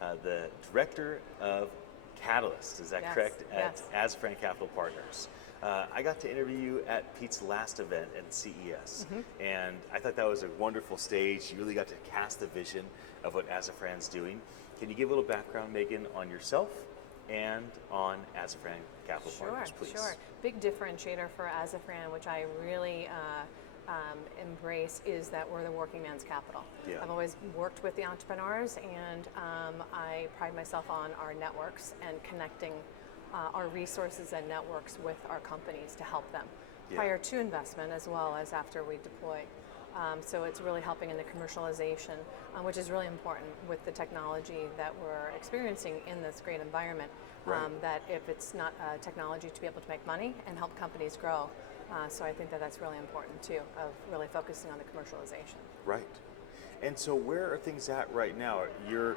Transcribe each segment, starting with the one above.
the Director of Catalyst, is that Yes, correct? yes. At Azafran Capital Partners. I got to interview you at Pete's last event at CES, and I thought that was a wonderful stage. You really got to cast the vision of what Azafran's doing. Can you give a little background, Megan, on yourself and on Azafran Capital Partners, please? Sure. Big differentiator for Azafran, which I really embrace, is that we're the working man's capital. Yeah. I've always worked with the entrepreneurs, and I pride myself on our networks and connecting our resources and networks with our companies to help them prior to investment as well as after we deploy. So it's really helping in the commercialization, which is really important with the technology that we're experiencing in this great environment. That if it's not technology to be able to make money and help companies grow. So I think that that's really important too, of really focusing on the commercialization. Right. And so where are things at right now? You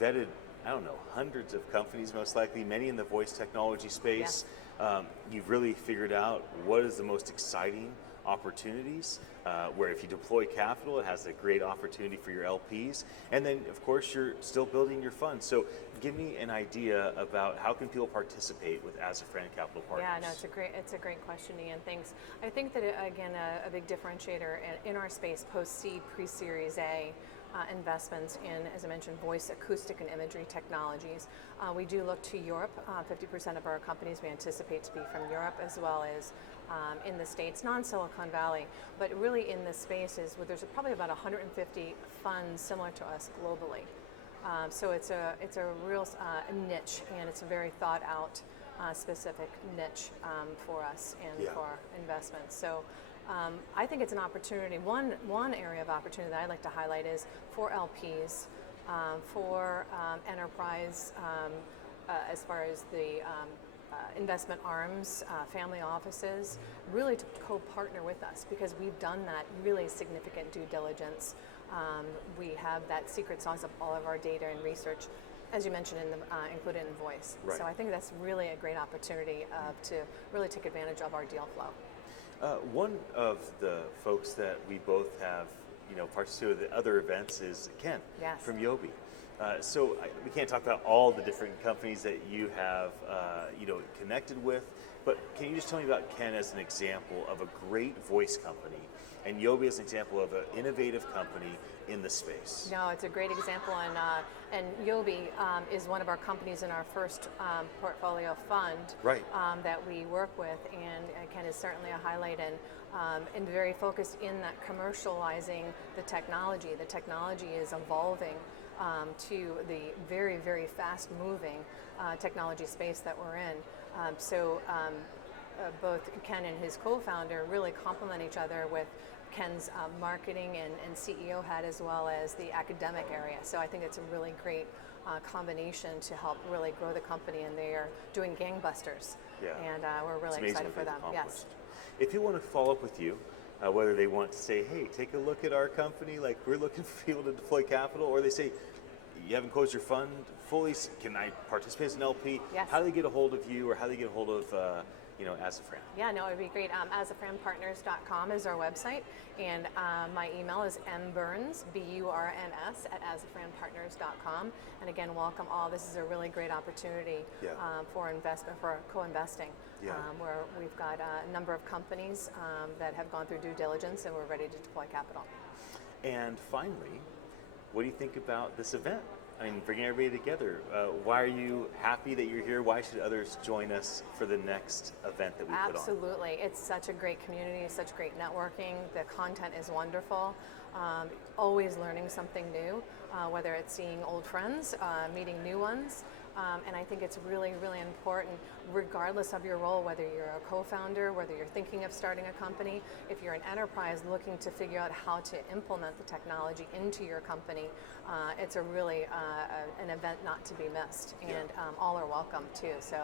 vetted, I don't know, hundreds of companies most likely, many in the voice technology space. Yes. You've really figured out what is the most exciting opportunities, where if you deploy capital, it has a great opportunity for your LPs. And then, of course, you're still building your fund. So give me an idea about how can people participate with Azafran Capital Partners? Yeah, no, it's a great question, Ian. Thanks. I think that again, a big differentiator in our space, post-seed, pre-Series A investments in, as I mentioned, voice, acoustic, and imagery technologies. We do look to Europe. 50% of our companies we anticipate to be from Europe, as well as in the States, non-Silicon Valley, but really in this space is where there's probably about 150 funds similar to us globally. So it's a real niche, and it's a very thought out specific niche for us and for our investments. So I think it's an opportunity. One area of opportunity that I'd like to highlight is for LPs, for enterprise, as far as the investment arms, family offices, really to co-partner with us, because we've done that really significant due diligence. We have that secret sauce of all of our data and research, as you mentioned, included in voice. Right. So I think that's really a great opportunity to really take advantage of our deal flow. One of the folks that we both have, participated with at other events is Ken from Yobi. So we can't talk about all the different companies that you have, connected with, but can you just tell me about Ken as an example of a great voice company, and Yobi as an example of an innovative company in the space? No, it's a great example, and Yobi is one of our companies in our first portfolio fund that we work with, and Ken is certainly a highlight and very focused in that commercializing the technology. The technology is evolving to the very, very fast-moving technology space that we're in. So both Ken and his co-founder really complement each other with Ken's marketing and CEO hat, as well as the academic area. So I think it's a really great combination to help really grow the company, and they are doing gangbusters. And we're really excited for them. Yes. If you want to follow up with you, whether they want to say, hey, take a look at our company, like we're looking for people to deploy capital, or they say, you haven't closed your fund fully, can I participate as an LP? Yes. How do they get a hold of you, or how do they get a hold of Azafran? Yeah, no, it would be great. Azafranpartners.com is our website, and my email is mburns, B-U-R-N-S, at azafranpartners.com. And again, welcome all. This is a really great opportunity for co-investing, where we've got a number of companies that have gone through due diligence, and we're ready to deploy capital. And finally, what do you think about this event? I mean, bringing everybody together. Why are you happy that you're here? Why should others join us for the next event that we put on? Absolutely. It's such a great community, such great networking. The content is wonderful. Always learning something new, whether it's seeing old friends, meeting new ones. And I think it's really, really important, regardless of your role, whether you're a co-founder, whether you're thinking of starting a company, if you're an enterprise looking to figure out how to implement the technology into your company, it's a really an event not to be missed. And all are welcome too. So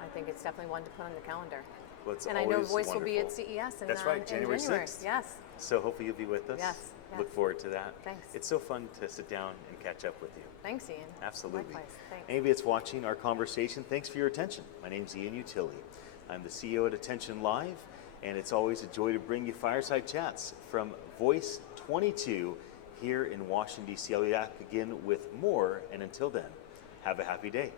I think it's definitely one to put on the calendar. Well, it's and I know Voice will be at CES in, That's right, January 6th. Yes. So hopefully you'll be with us. Yes. Look forward to that. Thanks. It's so fun to sit down and catch up with you. Thanks, Ian. Absolutely. Likewise. Thanks. Anybody that's watching our conversation, thanks for your attention. My name's Ian Utile. I'm the CEO at attn.live, and it's always a joy to bring you Fireside Chats from Voice 22 here in Washington, D.C. I'll be back again with more, and until then, have a happy day.